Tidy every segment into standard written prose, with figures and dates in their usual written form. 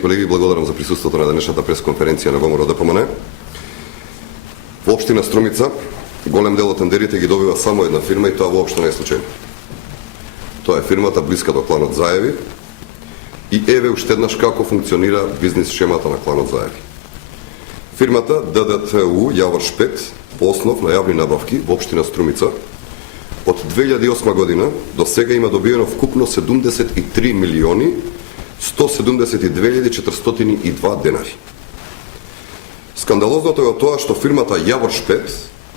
Колеги, благодарам за присуството на денешната пресконференција на ВМРО ДПМН. Во општина Струмица, голем дел од тендерите ги добива само една фирма и тоа воопшто не е случајно. Тоа е фирмата блиска до кланот Заеви и еве уште еднаш како функционира бизнис шемата на кланот Заеви. Фирмата ДДТУ Јавор Шпет, по основ на јавни набавки во општина Струмица, од 2008 година до сега има добиено вкупно 73 милиони 172.402 денари. Скандалозното е тоа што фирмата Јавор Шпет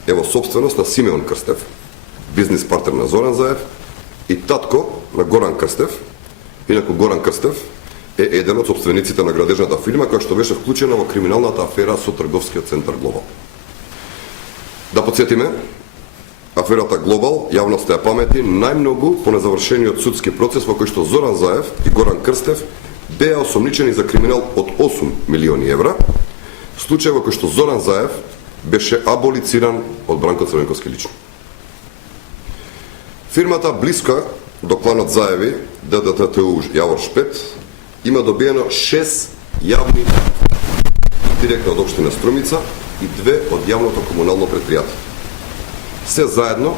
е во собственост на Симеон Крстев, бизнис партнер на Зоран Заев и татко на Горан Крстев. Инаку Горан Крстев е еден од собствениците на градежната фирма која што беше вклучена во криминалната афера со трговскиот центар Глобал. Да подсетиме, аферата Глобал јавноста ја памети најмногу по незавршениот судски процес во кој што Зоран Заев и Горан Крстев беа осомничени за криминал од 8 милиони евра, случај во кој што Зоран Заев беше аболициран од Бранко Црвенковски лично. Фирмата блиска до кланот Заеви, ДДТУ Јавор Шпет, има добиено 6 јавни директно од општина Струмица и 2 од јавното комунално предпријатие. Се заедно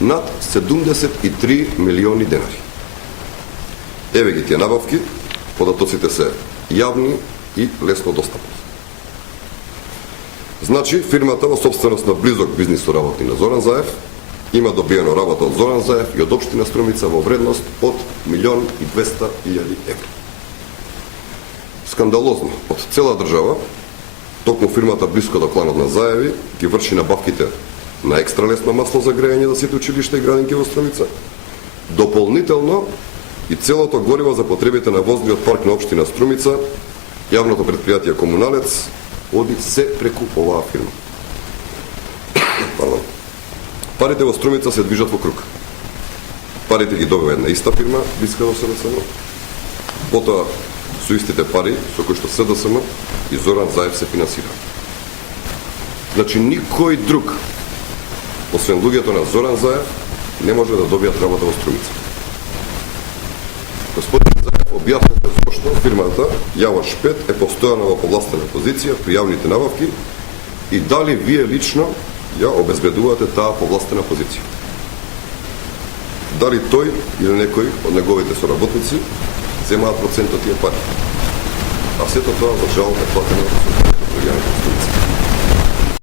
над 73 милиони денари. Еве ги тие набавки, податоците се јавни и лесно достапни. Значи, фирмата во собственост на близок бизнису работи на Зоран Заев има добиено работа од Зоран Заев и од општина Струмица во вредност од 1.200.000 евра. Скандалозно, од цела држава, токму фирмата близко до кланот на Заеви ги врши набавките на екстра лесно масло за грејање за сите училишта и градинки во Струмица, дополнително и целото гориво за потребите на возниот парк на општина Струмица, јавното предпријатие Комуналец, оди се преку оваа фирма. Парите во Струмица се движат во круг. Парите ги добива една иста фирма, блиска до СДСМ, потоа со истите пари со кои што СДСМ и Зоран Заев се финансира. Значи, никој друг, освен луѓето на Зоран Заев, не може да добијат работа во Струмица. Господин Заев, објаснете зошто фирмата Јавор Шпет е постојано во повластена позиција при јавните набавки и дали вие лично ја обезбедувате таа повластена позиција. Дали тој или некој од неговите соработници земаат процент од тие пари. А сето тоа за жал е платено од Струмица.